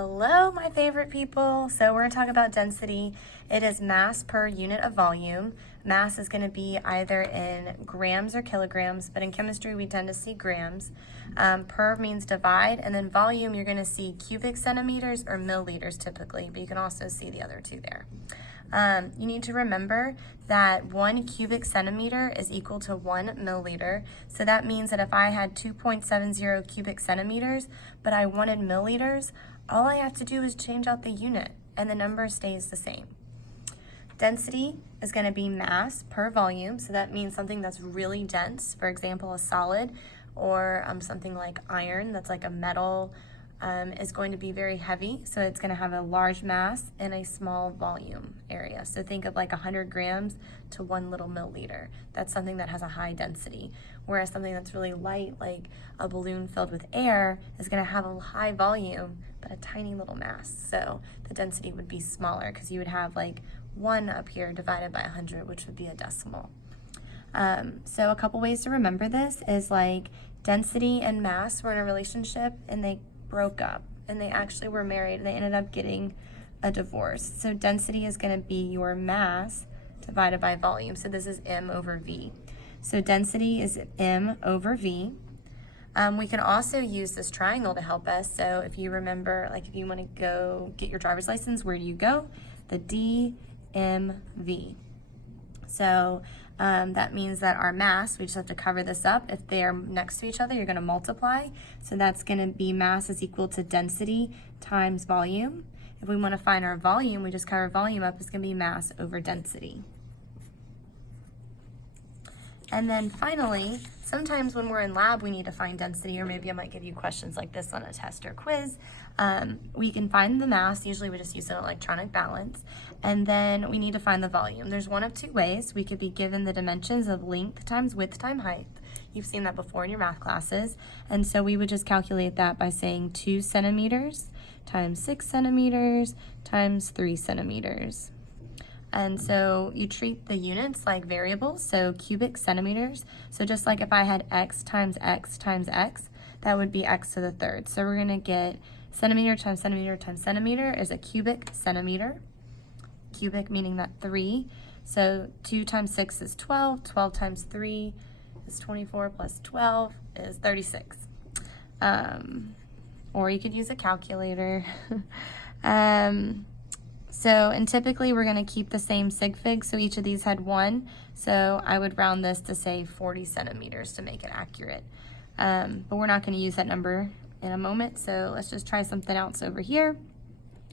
Hello, my favorite people. So we're going to talk about density. It is mass per unit of volume. Mass is going to be either in grams or kilograms, but in chemistry we tend to see grams. Per means divide, and then volume you're going to see cubic centimeters or milliliters typically, but you can also see the other two there. You need to remember that 1 cubic centimeter is equal to 1 milliliter. So that means that if I had 2.70 cubic centimeters, but I wanted milliliters, all I have to do is change out the unit and the number stays the same. Density is going to be mass per volume. So that means something that's really dense, for example, a solid, or something like iron that's like a metal, is going to be very heavy, so it's going to have a large mass in a small volume area. So think of like 100 grams to 1 little milliliter. That's something that has a high density, whereas something that's really light, like a balloon filled with air, is going to have a high volume but a tiny little mass. So the density would be smaller because you would have like 1 up here divided by 100, which would be a decimal. So a couple ways to remember this is like density and mass were in a relationship and they broke up, and they actually were married and they ended up getting a divorce. So density is going to be your mass divided by volume. So this is M over V. So density is M over V. We can also use this triangle to help us. So if you remember, like if you want to go get your driver's license, where do you go? The DMV. So that means that our mass, we just have to cover this up. If they are next to each other, you're going to multiply. So that's going to be mass is equal to density times volume. If we want to find our volume, we just cover volume up. It's going to be mass over density. And then finally, sometimes when we're in lab, we need to find density, or maybe I might give you questions like this on a test or quiz. We can find the mass. Usually we just use an electronic balance. And then we need to find the volume. There's one of two ways. We could be given the dimensions of length times width times height. You've seen that before in your math classes. And so we would just calculate that by saying 2 centimeters times 6 centimeters times 3 centimeters. And so you treat the units like variables, so cubic centimeters. So just like if I had x times x times x, that would be x to the third. So we're going to get centimeter times centimeter times centimeter is a cubic centimeter. Cubic meaning that 3. So 2 times 6 is 12. 12 times 3 is 24 plus 12 is 36. Or you could use a calculator. And typically we're going to keep the same sig fig, so each of these had 1. So I would round this to say 40 centimeters to make it accurate. But we're not going to use that number in a moment, so let's just try something else over here.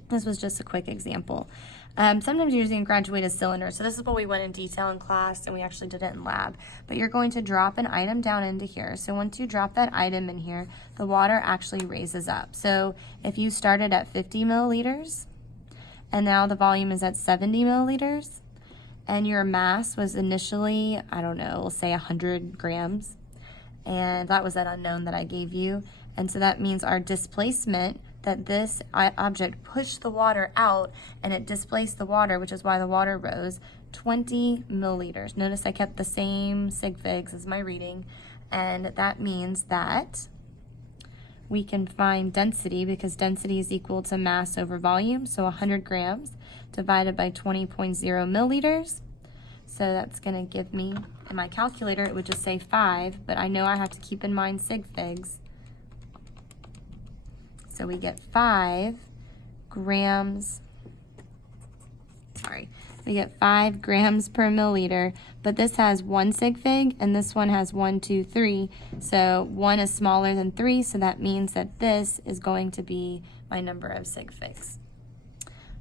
This was just a quick example. Sometimes you're using a graduated cylinder, so this is what we went in detail in class, and we actually did it in lab. But you're going to drop an item down into here. So once you drop that item in here, the water actually raises up. So if you started at 50 milliliters, and now the volume is at 70 milliliters, and your mass was initially, I don't know, we'll say 100 grams, and that was that unknown that I gave you. And so that means our displacement, that this object pushed the water out and it displaced the water, which is why the water rose, 20 milliliters. Notice I kept the same sig figs as my reading, and that means that we can find density, because density is equal to mass over volume. So 100 grams divided by 20.0 milliliters. So that's going to give me, in my calculator, it would just say 5, but I know I have to keep in mind sig figs. So we get 5 grams, we get 5 grams per milliliter, but this has 1 sig fig and this one has 1, 2, 3. So 1 is smaller than 3, so that means that this is going to be my number of sig figs.